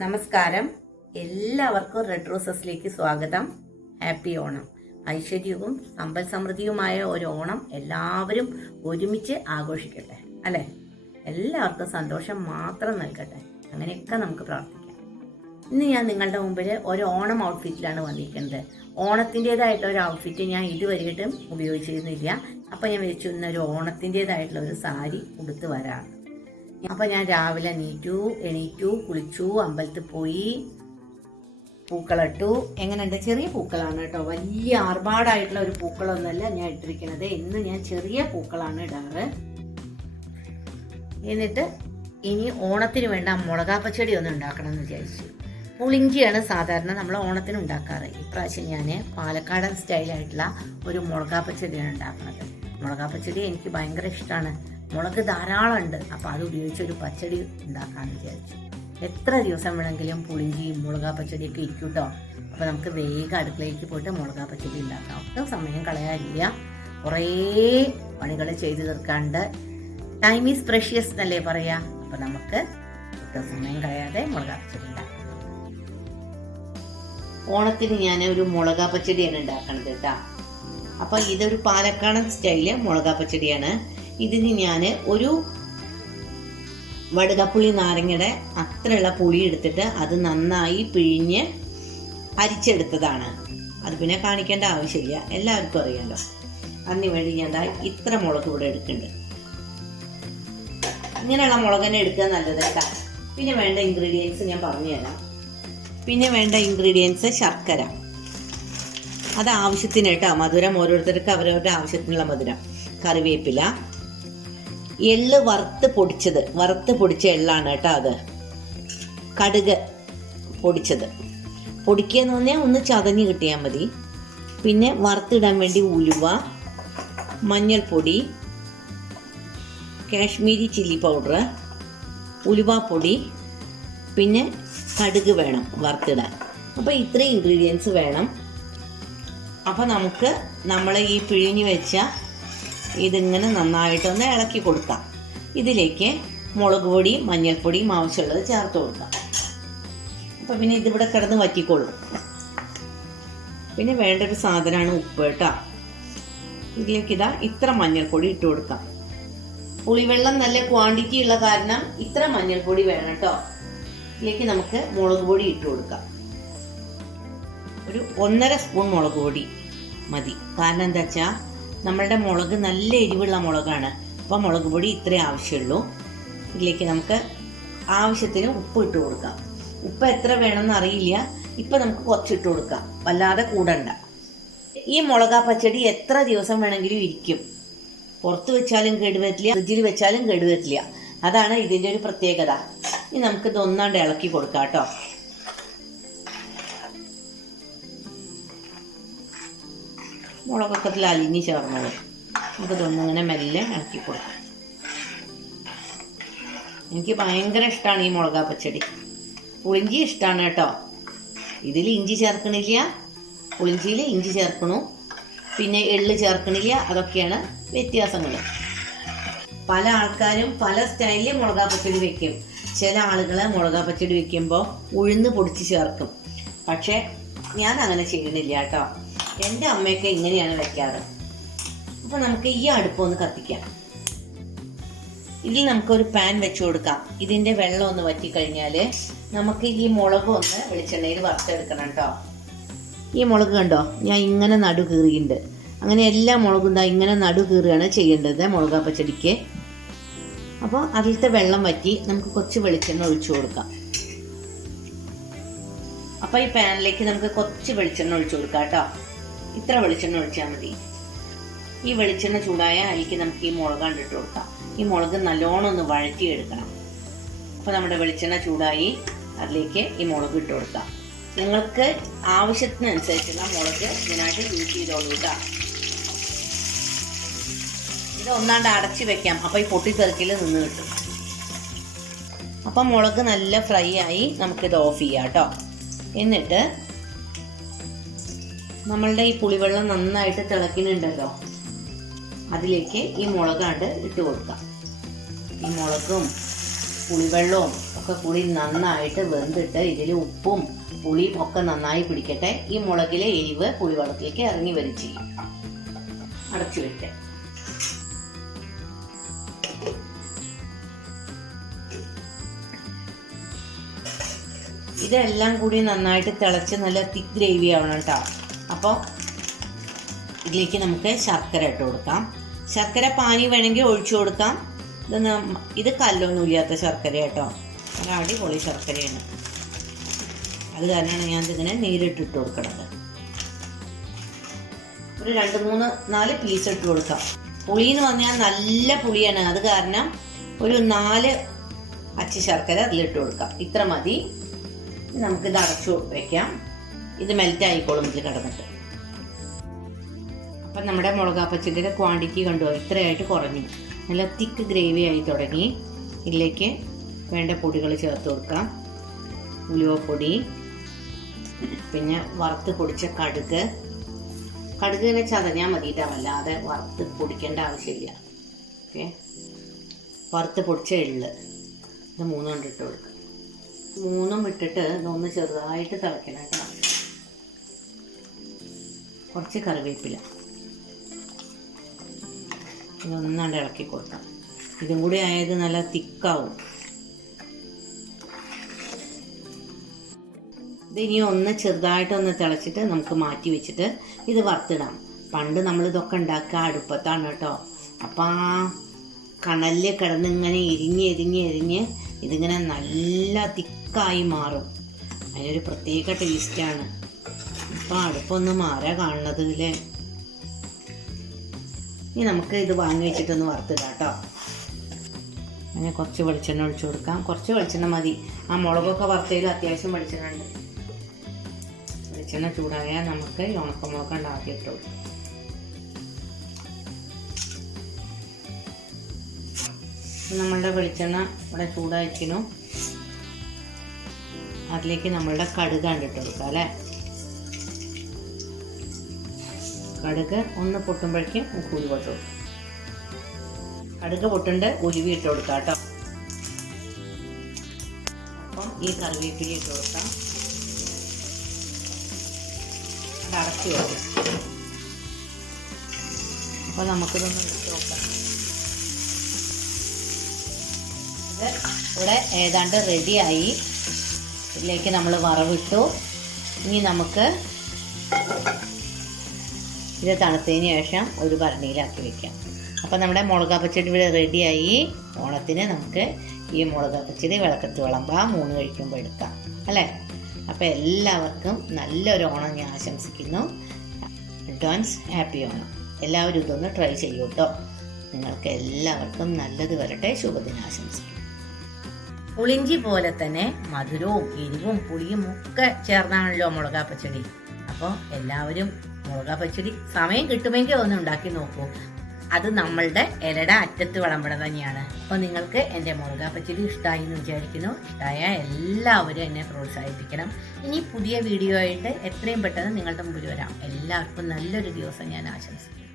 നമസ്കാരം. എല്ലാവർക്കും റെഡ് റോസസിലേക്ക് സ്വാഗതം. ഹാപ്പി ഓണം. ഐശ്വര്യവും സമ്പൽ സമൃദ്ധിയുമായ ഒരു ഓണം എല്ലാവരും ഒരുമിച്ച് ആഘോഷിക്കട്ടെ, അല്ലേ? എല്ലാവർക്കും സന്തോഷം മാത്രം നൽകട്ടെ. അങ്ങനെയൊക്കെ നമുക്ക് പ്രാർത്ഥിക്കാം. ഇന്ന് ഞാൻ നിങ്ങളുടെ മുമ്പിൽ ഒരു ഓണം ഔട്ട്ഫിറ്റിലാണ് വന്നിരിക്കുന്നത്. ഓണത്തിൻ്റെതായിട്ടുള്ള ഒരു ഔട്ട്ഫിറ്റ് ഞാൻ ഇതുവരെയായിട്ടും ഉപയോഗിച്ചിരുന്നില്ല. അപ്പം ഞാൻ വെച്ചു ഇന്നൊരു ഓണത്തിൻ്റെതായിട്ടുള്ള ഒരു സാരി ഉടുത്ത് വരാം. അപ്പം ഞാൻ രാവിലെ എണീറ്റു, കുളിച്ചു, അമ്പലത്തിൽ പോയി, പൂക്കളിട്ടു. എങ്ങനെയുണ്ട്? ചെറിയ പൂക്കളാണ് കേട്ടോ, വലിയ ആർഭാടായിട്ടുള്ള ഒരു പൂക്കളൊന്നുമല്ല ഞാൻ ഇട്ടിരിക്കുന്നത്. ഇന്ന് ഞാൻ ചെറിയ പൂക്കളാണ് ഇടാറ്. എന്നിട്ട് ഇനി ഓണത്തിന് വേണ്ട മുളകാപ്പച്ചടി ഒന്ന് ഉണ്ടാക്കണം എന്ന് വിചാരിച്ചു. പുളിഞ്ചിയാണ് സാധാരണ നമ്മൾ ഓണത്തിന് ഉണ്ടാക്കാറ്. ഇപ്രാവശ്യം ഞാൻ പാലക്കാടൻ സ്റ്റൈലായിട്ടുള്ള ഒരു മുളകാപ്പച്ചടിയാണ് ഉണ്ടാക്കുന്നത്. മുളകാപ്പച്ചടി എനിക്ക് ഭയങ്കര ഇഷ്ടമാണ്. മുളക് ധാരാളം ഉണ്ട്. അപ്പോൾ അത് ഉപയോഗിച്ച് ഒരു പച്ചടി ഉണ്ടാക്കാമെന്ന് വിചാരിച്ചു. എത്ര ദിവസം വേണമെങ്കിലും പുളിഞ്ചിയും മുളകാപ്പച്ചടിയൊക്കെ ഇരിക്കും കേട്ടോ. അപ്പോൾ നമുക്ക് വേഗം അടുക്കളയിലേക്ക് പോയിട്ട് മുളകാപ്പച്ചടി ഉണ്ടാക്കാം. ഒട്ടും സമയം കളയാനില്ല. കുറേ പണികൾ ചെയ്ത് തീർക്കാണ്ട്. ടൈം ഈസ് പ്രഷ്യസ് എന്നല്ലേ പറയാ. അപ്പോൾ നമുക്ക് ഒട്ടും സമയം കളയാതെ മുളകാപ്പച്ചടി ഉണ്ടാക്കാം. ഓണത്തിന് ഞാൻ ഒരു മുളകാപ്പച്ചടിയാണ് ഉണ്ടാക്കണത് കേട്ടോ. അപ്പോൾ ഇതൊരു പാലക്കാടൻ സ്റ്റൈല് മുളകാപ്പച്ചടിയാണ്. ഇതിന് ഞാൻ ഒരു വടുകപ്പുളി നാരങ്ങയുടെ അത്രയുള്ള പുളി എടുത്തിട്ട് അത് നന്നായി പിഴിഞ്ഞ് അരിച്ചെടുത്തതാണ്. അത് പിന്നെ കാണിക്കേണ്ട ആവശ്യമില്ല, എല്ലാവർക്കും അറിയാമല്ലോ. അതിന് വേണ്ടി ഞാൻ ഇത്ര മുളക് ഇവിടെ എടുക്കുന്നുണ്ട്. ഇങ്ങനെയുള്ള മുളക് തന്നെ എടുക്കുക നല്ലത് കേട്ടോ. പിന്നെ വേണ്ട ഇൻഗ്രീഡിയൻസ് ഞാൻ പറഞ്ഞുതരാം. പിന്നെ വേണ്ട ഇൻഗ്രീഡിയൻസ് ശർക്കര, അത് ആവശ്യത്തിന് കേട്ടോ. മധുരം ഓരോരുത്തർക്ക് അവരവരുടെ ആവശ്യത്തിനുള്ള മധുരം. കറിവേപ്പില, എള്ള് വറുത്ത് പൊടിച്ച എള്ളാണ് കേട്ടോ അത്. കടുക് പൊടിച്ചത്. പൊടിക്കുകയെന്ന് പറഞ്ഞാൽ ഒന്ന് ചതഞ്ഞ് കിട്ടിയാൽ മതി. പിന്നെ വറുത്തിടാൻ വേണ്ടി ഉലുവ, മഞ്ഞൾപ്പൊടി, കാശ്മീരി ചില്ലി പൗഡർ, ഉലുവാപ്പൊടി, പിന്നെ കടുക് വേണം വറുത്തിടാൻ. അപ്പോൾ ഇത്രയും ഇൻഗ്രീഡിയൻസ് വേണം. അപ്പോൾ നമുക്ക് നമ്മൾ ഈ പിഴിഞ്ഞ് വെച്ച ഇതിങ്ങനെ നന്നായിട്ടൊന്ന് ഇളക്കി കൊടുക്കാം. ഇതിലേക്ക് മുളക് പൊടിയും മഞ്ഞൾപ്പൊടിയും ആവശ്യമുള്ളത് ചേർത്ത് കൊടുക്കാം. അപ്പോൾ പിന്നെ ഇതിവിടെ കിടന്ന് വറ്റിക്കോളും. പിന്നെ വേണ്ട ഒരു സാധനമാണ് ഉപ്പ് കേട്ടോ. ഇതിലേക്ക് ഇത്ര മഞ്ഞൾപ്പൊടി ഇട്ട് കൊടുക്കാം. പുളിവെള്ളം നല്ല ക്വാണ്ടിറ്റി ഉള്ള കാരണം ഇത്ര മഞ്ഞൾപ്പൊടി വേണം കേട്ടോ. ഇതിലേക്ക് നമുക്ക് മുളക് പൊടി ഇട്ട് കൊടുക്കാം. ഒരു 1.5 സ്പൂൺ മുളക് പൊടി മതി. കാരണം എന്താ വെച്ചാൽ നമ്മളുടെ മുളക് നല്ല എരിവുള്ള മുളകാണ്. അപ്പോൾ മുളക് പൊടി ഇത്രേ ആവശ്യമുള്ളൂ. ഇതിലേക്ക് നമുക്ക് ആവശ്യത്തിന് ഉപ്പ് ഇട്ട് കൊടുക്കാം. ഉപ്പ് എത്ര വേണമെന്ന് അറിയില്ല. ഇപ്പം നമുക്ക് കുറച്ചിട്ട് കൊടുക്കാം, വല്ലാതെ കൂടണ്ട. ഈ മുളകാ പച്ചടി എത്ര ദിവസം വേണമെങ്കിലും ഇരിക്കും. പുറത്ത് വെച്ചാലും കേടുവരില്ല, ഫ്രിഡ്ജിൽ വെച്ചാലും കേടുവരില്ല. അതാണ് ഇതിൻ്റെ ഒരു പ്രത്യേകത. ഇനി നമുക്കിത് ഒന്നാണ്ട് ഇളക്കി കൊടുക്കാം കേട്ടോ. മുളകൊക്കെ അലിഞ്ഞ് ചേർന്നോളൂ. നമുക്കിതൊന്നിങ്ങനെ മെല്ലെ ഇളക്കി കൊടുക്കാം. എനിക്ക് ഭയങ്കര ഇഷ്ടമാണ് ഈ മുളകാ പച്ചടി. പുളിഞ്ചി ഇഷ്ടമാണ് കേട്ടോ. ഇതിൽ ഇഞ്ചി ചേർക്കണില്ല, പുളിഞ്ചിയിൽ ഇഞ്ചി ചേർക്കണു, പിന്നെ എള്ള് ചേർക്കണില്ല. അതൊക്കെയാണ് വ്യത്യാസങ്ങൾ. പല ആൾക്കാരും പല സ്റ്റൈലിൽ മുളകാ പച്ചടി വെക്കും. ചില ആളുകൾ മുളകാ പച്ചടി വെക്കുമ്പോൾ ഉഴുന്ന് പൊടിച്ച് ചേർക്കും. പക്ഷേ ഞാൻ അങ്ങനെ ചെയ്യണില്ല കേട്ടോ. എൻ്റെ അമ്മയൊക്കെ ഇങ്ങനെയാണ് വെക്കാറ്. അപ്പോൾ നമുക്ക് ഈ അടുപ്പൊന്ന് കത്തിക്കാം. ഇതിൽ നമുക്കൊരു പാൻ വെച്ച് കൊടുക്കാം. ഇതിൻ്റെ വെള്ളം ഒന്ന് വറ്റിക്കഴിഞ്ഞാൽ നമുക്ക് ഈ മുളക് ഒന്ന് വെളിച്ചെണ്ണയിൽ വറുത്തെടുക്കണം കേട്ടോ. ഈ മുളക് കണ്ടോ, ഞാൻ ഇങ്ങനെ നടു കീറിയിട്ടുണ്ട്. അങ്ങനെ എല്ലാ മുളകും ഇങ്ങനെ നടു കീറുകയാണ് ചെയ്യേണ്ടത് മുളകാ പച്ചടിക്ക്. അപ്പോൾ അതിലത്തെ വെള്ളം വറ്റി നമുക്ക് കുറച്ച് വെളിച്ചെണ്ണ ഒഴിച്ചു കൊടുക്കാം. അപ്പോൾ ഈ പാനിലേക്ക് നമുക്ക് കുറച്ച് വെളിച്ചെണ്ണ ഒഴിച്ചു കൊടുക്കാം കേട്ടോ. ഇത്ര വെളിച്ചെണ്ണ ഒഴിച്ചാൽ മതി. ഈ വെളിച്ചെണ്ണ ചൂടായ അതിലേക്ക് നമുക്ക് ഈ മുളക് ഇട്ട് കൊടുക്കാം. ഈ മുളക് നല്ലോണം ഒന്ന് വഴറ്റിയെടുക്കണം. അപ്പോൾ നമ്മുടെ വെളിച്ചെണ്ണ ചൂടായി, അതിലേക്ക് ഈ മുളക് ഇട്ട് കൊടുക്കാം. നിങ്ങൾക്ക് ആവശ്യത്തിനനുസരിച്ചുള്ള മുളക് ഇതിനായിട്ട് യൂസ് ചെയ്തോളൂ കേട്ടോ. ഇത് ഒന്നാണ്ട് അടച്ച് വെക്കാം. അപ്പോൾ ഈ പൊട്ടിത്തെറിക്കൽ നിന്ന് കിട്ടും. അപ്പം മുളക് നല്ല ഫ്രൈ ആയി, നമുക്കിത് ഓഫ് ചെയ്യാം കേട്ടോ. എന്നിട്ട് നമ്മളുടെ ഈ പുളിവെള്ളം നന്നായിട്ട് തിളയ്ക്കുന്നുണ്ടല്ലോ, അതിലേക്ക് ഈ മുളകാണ്ട് ഇട്ട് കൊടുക്കാം. ഈ മുളകും പുളിവെള്ളവും ഒക്കെ കൂടി നന്നായിട്ട് വെന്തിട്ട് ഇതിൽ ഉപ്പും പുളിയും ഒക്കെ നന്നായി പിടിക്കട്ടെ. ഈ മുളകിലെ എരിവ് പുളിവെള്ളത്തിലേക്ക് ഇറങ്ങി വരും ചെയ്യും. അടച്ചു വെക്കാം. ഇതെല്ലാം കൂടി നന്നായിട്ട് തിളച്ച് നല്ല തിക്ക് ഗ്രേവി ആവണം കേട്ടോ. അപ്പോൾ ഇതിലേക്ക് നമുക്ക് ശർക്കര ഇട്ട് കൊടുക്കാം. ശർക്കര പാനി വേണമെങ്കിൽ ഒഴിച്ചു കൊടുക്കാം. ഇത് കല്ലൊന്നും ഇല്ലാത്ത ശർക്കര കേട്ടോ, നല്ല അടിപൊളി ശർക്കരയാണ്. അത് കാരണമാണ് ഞാൻ ഇതിങ്ങനെ നീരിട്ടിട്ട് കൊടുക്കണത്. ഒരു 2-3-4 പീസ് ഇട്ട് കൊടുക്കാം. പുളി എന്ന് പറഞ്ഞാൽ നല്ല പുളിയാണ്, അത് കാരണം ഒരു 4 അച്ച് ശർക്കര അതിലിട്ട് കൊടുക്കാം. ഇത്ര മതി. നമുക്കിത് അടച്ചു വയ്ക്കാം. ഇത് മെൽറ്റ് ആയിക്കോളും ഇതിൽ കിടന്നിട്ട്. അപ്പം നമ്മുടെ മുളകാപ്പച്ചടിയുടെ ക്വാണ്ടിറ്റി കണ്ടോ, ഇത്രയായിട്ട് കുറഞ്ഞു. നല്ല തിക്ക് ഗ്രേവി ആയി തുടങ്ങി. ഇതിലേക്ക് വേണ്ട പൊടികൾ ചേർത്ത് കൊടുക്കാം. ഉലുവപ്പൊടി, പിന്നെ വറുത്ത് പൊടിച്ച കടുക് ഇങ്ങനെ ചതഞ്ഞാൽ മതിയിട്ടാ, വല്ലാതെ വറുത്ത് പൊടിക്കേണ്ട ആവശ്യമില്ല. ഓക്കെ, വറുത്ത് പൊടിച്ച എള്ള് ഇത് 3 കൊണ്ട് ഇട്ട് കൊടുക്കാം. 3 ഇട്ടിട്ട് ഇതൊന്ന് ചെറുതായിട്ട് തിളയ്ക്കണം കേട്ടോ. കുറച്ച് കറിവേപ്പില ഇതൊന്നാണ്ട് ഇളക്കി കൊടുക്കാം. ഇതും കൂടി ആയത് നല്ല തിക്കാവും. ഇതിനി ഒന്ന് ചെറുതായിട്ടൊന്ന് തിളച്ചിട്ട് നമുക്ക് മാറ്റി വെച്ചിട്ട് ഇത് വറുത്തിടാം. പണ്ട് നമ്മളിതൊക്കെ ഉണ്ടാക്കുക അടുപ്പത്താണ് കേട്ടോ. അപ്പം ആ കണലിൽ കിടന്ന് ഇങ്ങനെ എരിഞ്ഞ് ഇതിങ്ങനെ നല്ല തിക്കായി മാറും. അതിനൊരു പ്രത്യേക ടേസ്റ്റാണ്. ഇപ്പം അടുപ്പൊന്ന് മാറാ കാണുന്നത് അല്ലേ. ഇനി നമുക്ക് ഇത് വാങ്ങി വെച്ചിട്ടൊന്ന് വറുത്തിടാം കേട്ടോ. അങ്ങനെ കുറച്ച് വെളിച്ചെണ്ണ ഒഴിച്ചു കൊടുക്കാം. കുറച്ച് വെളിച്ചെണ്ണ മതി. ആ മുളകൊക്കെ വറുത്തതിൽ അത്യാവശ്യം വെളിച്ചെണ്ണ ഉണ്ട്. വെളിച്ചെണ്ണ ചൂടായാൽ നമുക്ക് ഈ ഉണക്കമുളക് ഉണ്ടാക്കിയിട്ട് കൊടുക്കാം. നമ്മളുടെ വെളിച്ചെണ്ണ ഇവിടെ ചൂടായിരിക്കുന്നു. അതിലേക്ക് നമ്മളുടെ കടുക് കണ്ടിട്ട് കൊടുക്കാം അല്ലേ. കടുക് ഒന്ന് പൊട്ടുമ്പോഴേക്കും ഉലുവ ഇട്ട് കൊടുക്കാം. കടുക് പൊട്ടുണ്ട് ഉലുവ ഇട്ട് കൊടുക്കാം കേട്ടോ. അപ്പം ഈ കറിവേപ്പില ഇട്ട് കൊടുക്കാം. അടച്ചു വെക്കാം. അപ്പോൾ നമുക്കിതൊന്ന് ഇട്ട് നോക്കാം. ഇത് ഇവിടെ ഏതാണ്ട് റെഡിയായി. ഇതിലേക്ക് നമ്മൾ വറവിട്ടു. ഇനി നമുക്ക് ഇത് തണുത്തതിന് ശേഷം ഒരു ഭരണിയിലാക്കി വെക്കാം. അപ്പോൾ നമ്മുടെ മുളകാപ്പച്ചടി ഇവിടെ റെഡിയായി. ഓണത്തിന് നമുക്ക് ഈ മുളകാപ്പച്ചടി വിളക്കത്ത് വിളമ്പാം, 3 കഴിക്കുമ്പോൾ എടുക്കാം അല്ലേ. അപ്പോൾ എല്ലാവർക്കും നല്ലൊരു ഓണം ഞാൻ ആശംസിക്കുന്നു. Advance happy Onam. എല്ലാവരും ഇതൊന്ന് ട്രൈ ചെയ്യൂ കേട്ടോ. നിങ്ങൾക്ക് എല്ലാവർക്കും നല്ലത് വരട്ടെ. ശുഭദിനം ആശംസിക്കുന്നു. പുളിഞ്ചി പോലെ തന്നെ മധുരവും എരിവും പുളിയും ഒക്കെ ചേർന്നാണല്ലോ മുളകാപ്പച്ചടി. അപ്പോൾ എല്ലാവരും മുളകാപ്പച്ചടി സമയം കിട്ടുമെങ്കിൽ ഒന്ന് ഉണ്ടാക്കി നോക്കൂ. അത് നമ്മളുടെ ഇലയുടെ അറ്റത്ത് വിളമ്പണം തന്നെയാണ്. അപ്പോൾ നിങ്ങൾക്ക് എൻ്റെ മുളകാപ്പച്ചടി ഇഷ്ടമായി എന്ന് വിചാരിക്കുന്നു. ഇഷ്ടമായാൽ എല്ലാവരും എന്നെ പ്രോത്സാഹിപ്പിക്കണം. ഇനി പുതിയ വീഡിയോ ആയിട്ട് എത്രയും പെട്ടെന്ന് നിങ്ങളുടെ മുമ്പിൽ വരാം. എല്ലാവർക്കും നല്ലൊരു ദിവസം ഞാൻ ആശംസിക്കുന്നു.